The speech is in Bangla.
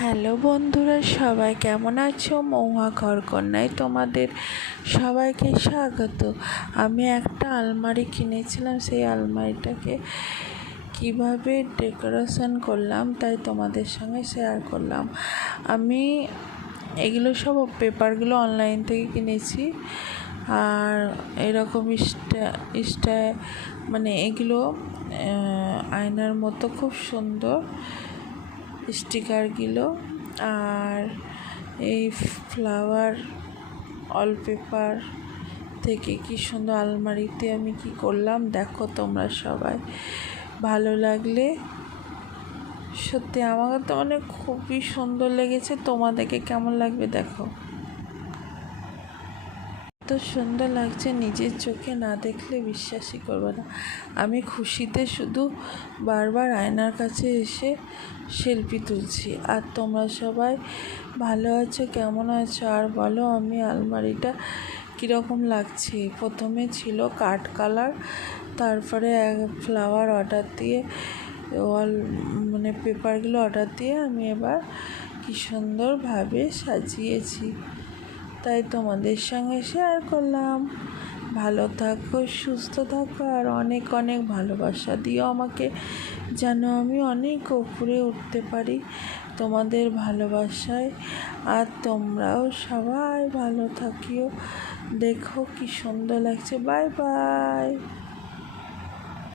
হ্যালো বন্ধুরা, সবাই কেমন আছো? মহুয়া ঘরকন্যায় তোমাদের সবাইকে স্বাগত। আমি একটা আলমারি কিনেছিলাম, সেই আলমারিটাকে কিভাবে ডেকোরেশন করলাম তাই তোমাদের সঙ্গে শেয়ার করলাম। আমি এগুলো সব পেপারগুলো অনলাইন থেকে কিনেছি। আর এরকম মানে এগুলো আয়নার মতো খুব সুন্দর স্টিকারগুলো। আর এই ফ্লাওয়ার ওয়ালপেপার থেকে কি সুন্দর আলমারিতে আমি কি করলাম দেখো তোমরা সবাই। ভালো লাগলে সত্যি আমাকে তো খুবই সুন্দর লেগেছে, তোমাদেরকে কেমন লাগবে দেখো। এত সুন্দর লাগছে, নিজের চোখে না দেখলে বিশ্বাসই করবে না। আমি খুশিতে শুধু বারবার আয়নার কাছে এসে সেলফি তুলছি। আর তোমরা সবাই ভালো আছো, কেমন আছো? আর বলো, আমি আলমারিটা কীরকম লাগছে। প্রথমে ছিল কাঠ কালার, তারপরে ফ্লাওয়ার অর্ডার দিয়ে পেপারগুলো অর্ডার দিয়ে আমি এবার কি সুন্দরভাবে সাজিয়েছি, তাই তোমাদের সঙ্গে শেয়ার করলাম। ভালো থাকো, সুস্থ থাকো, আর অনেক অনেক ভালোবাসা দিও আমাকে, যেন আমি অনেক উপরে উঠতে পারি তোমাদের ভালোবাসায়। আর তোমরাও সবাই ভালো থাকিও। দেখো কি সুন্দর লাগছে। Bye bye.